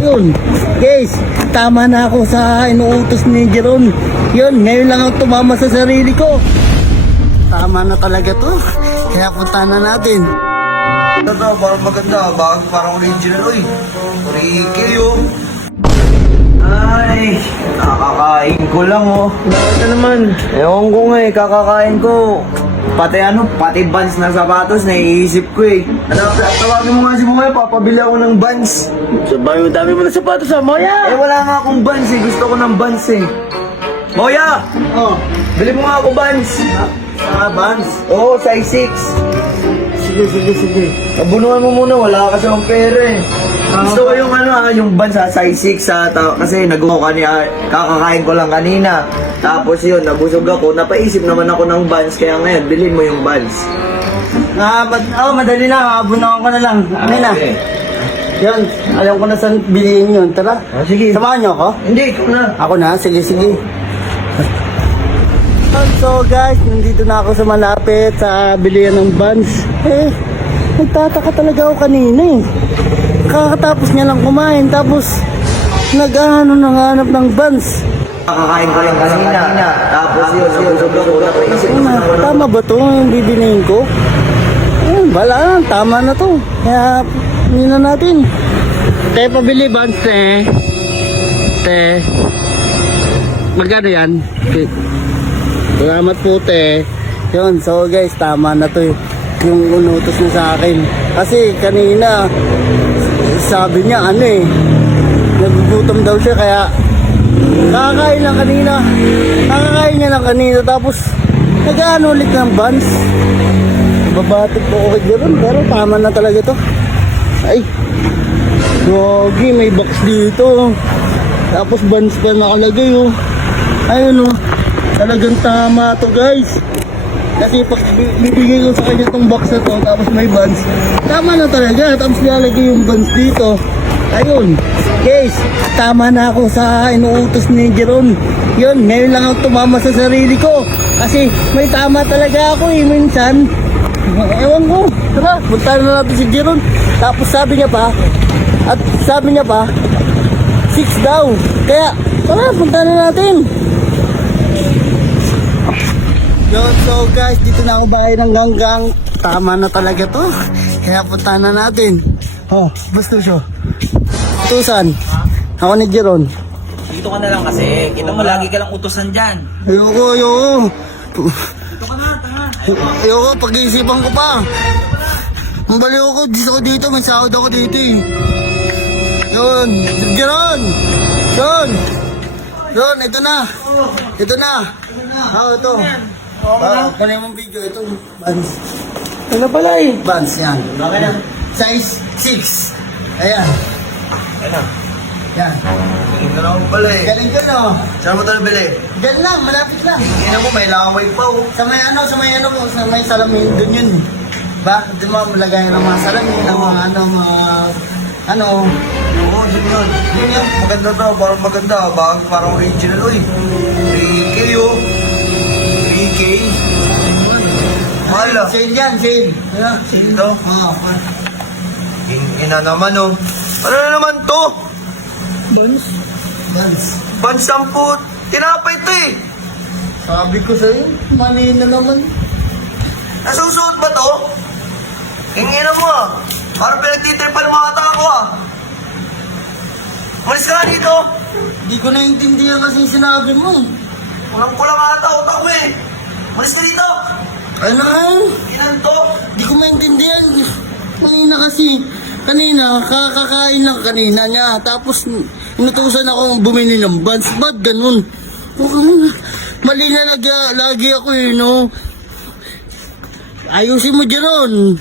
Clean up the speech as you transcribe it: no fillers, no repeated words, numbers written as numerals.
Yun, guys, tama na ako sa inuutos ni Jeron. Yun, ngayon lang ako tumama sa sarili ko. Tama na talaga to. Kaya punta na natin. Ito, parang maganda. Bakit parang original, oy. Ricky, oh. Ay, kakakain ko lang, oh. Bakit na naman? Ewan ko nga, kakakain ko. Pati Vans na sapatos, naiisip ko eh. Tawagin mo nga si Moya, papabili ako ng Vans. Sabay mo, dami mo na sapatos ha, Moya! Wala nga akong Vans eh, gusto ko ng Vans eh. Moya! Oh, Bili mo nga ako Vans. Vans? Oo, size 6. Sige. Abunuhan mo muna, wala kasi akong pera eh. Gusto ko yung yung Vans sa size 6 kasi kakakain ko lang kanina. Tapos yun, nabusog ako, napaisip naman ako ng Vans, kaya ngayon, bilhin mo yung Vans. Madali na, abunawan ko na lang. Ano na? Okay. Yan, alam ko na saan bilihin yun. Tara, Sige. samahan niyo ako? Hindi, ikaw na. Ako na, sige. So guys, nandito na ako sa malapit sa bilihan ng Vans. Nagtataka talaga ako kanina eh. Kakatapos niya lang kumain, tapos naghanap ng Vans. Kakakain ko lang kanina. Tapos yun, nabusog ako, napaisip naman ako ng... Tama ba to yung bibilihin ko? Bala lang, tama na to. Kaya, hindi na natin. Te, pabili Vans, te. Magkano yan? Salamat po, te. Yun, so guys, tama na to yung unutos niya sa akin. Kasi kanina, sabi niya nagugutom daw siya, kaya kakakain niya lang kanina, tapos nag-ano ulit ng Vans. Babatik po ako kay Jeron, pero tama na talaga to. Ay, gogi, may box dito. Tapos Vans pa nakalagay, oh. Ayun, oh. Talagang tama to, guys. Kasi pag bibigay ko sa kanya itong box na to, tapos may Vans, tama na talaga. Tapos nilalagay yung Vans dito. Ayun, guys, tama na ako sa inuutos ni Jeron. Yun, ngayon lang ako tumama sa sarili ko. Kasi may tama talaga ako minsan. Ewan ko, tara, punta na natin si Jeron. Tapos sabi niya pa, 6 daw. Kaya, tara, punta na natin. Yun, so guys, dito na ako bahay ng Ganggang. Tama na talaga to. Kaya punta na natin. Oh, basta siya. Utusan. Ako ni Jeron. Dito ka na lang kasi. Kita mo lagi ka lang utusan dyan. Ayoko. Dito ka na, tanga. Ayoko, pag-iisipan ko pa. Ang baliw ko, dito, may sahod ako dito eh. Yun, Jeron! Ron, ito na. Ito kanina mong video, ito Vans. Ano pala eh? Vans, yan. Bakit na? Size 6. Ayan. Ano? Yan. Tingin na naman pala eh. Galing ko, no? Saan mo ito nabili? Diyan lang, malapit lang. Tingnan mo, may laway pa oh. Sa may salamin, dun yun. Ba? Doon mo malagay ng mga salamin, ng mga Oo, yun. Maganda to, parang maganda. Bakit parang original, oy. 3K, oh. 3K? Mahal ah. Sale yan, sale. Sale to? Oo. Ina naman, oh. Ano na naman to? Vans. Vans 10. Tinapay to eh. Sabi ko sa'yo, mali na naman. Nasusuot ba to? Ina mo ah. Parang pinagtitripan ng mga tao ah. Umalis ka nga dito. Hindi ko naiintindihan kasi yung sinabi mo. Kulang ata utak mo eh. Umalis ka dito. Ano? Inan to. Hindi ko maintindihan. Kanina, kakakain lang kanina niya. Tapos, inutusan ako bumili ng Vans. Ba't ganun? Mali na lagi ako eh, no? Ayusin mo, Jeron.